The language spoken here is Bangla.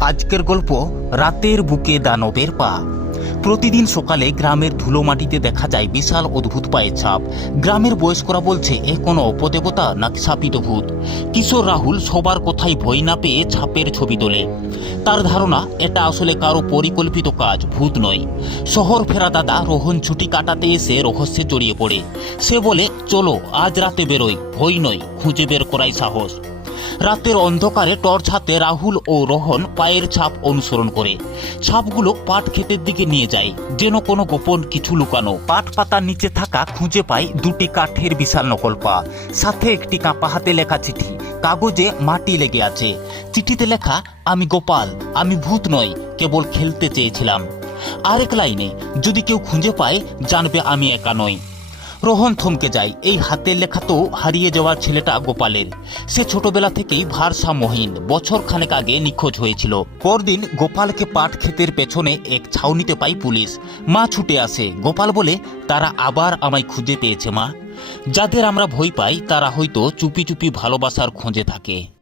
আজকের গল্প রাতের বুকে দানবের পা। প্রতিদিন সকালে গ্রামের ধুলো মাটিতে দেখা যায় বিশাল অদ্ভুত পায়ের ছাপ। গ্রামের বয়স্করা বলছে, এ কোনো অপদেবতা না ছাপিত ভূত? কিশোর রাহুল সবার কথাই ভয় না পেয়ে ছাপের ছবি তোলে। তার ধারণা, এটা আসলে কারও পরিকল্পিত কাজ, ভূত নয়। শহর ফেরা দাদা রোহন ছুটি কাটাতে এসে রহস্যে জড়িয়ে পড়ে। সে বলে, চলো, আজ রাতে বেরোই, ভয় নয়, খুঁজে বের করাই সাহস। রাতের অন্ধকারে টর্চ হাতে রাহুল ও রোহন পায়ের ছাপ অনুসরণ করে। ছাপগুলো পাট ক্ষেতের দিকে নিয়ে যায়, যেন কোনো গোপন কিছু লুকানো। পাট পাতার নিচে থাকা খুঁজে পায় দুটি কাঠের বিশাল নকল পা সাথে একটি কাঁপা হাতে লেখা চিঠি, কাগজে মাটি লেগে আছে। চিঠিতে লেখা, আমি গোপাল, আমি ভূত নই, কেবল খেলতে চেয়েছিলাম। আরেক লাইনে, যদি কেউ খুঁজে পায়, জানবে আমি একা নই। রোহন থমকে যায়। এই হাতের লেখা তো হারিয়ে যাওয়ার ছেলেটা গোপালের। সে ছোটবেলা থেকেই ভারসাম্যহীন। বছর খানেক আগে নিখোঁজ হয়েছিল। পরদিন গোপালকে পাট ক্ষেতের পেছনে এক ছাউনিতে পাই পুলিশ। মা ছুটে আসে। গোপাল বলে, তারা আবার আমায় খুঁজে পেয়েছে মা। যাদের আমরা ভয় পাই, তারা হয়তো চুপি চুপি ভালোবাসার খোঁজে থাকে।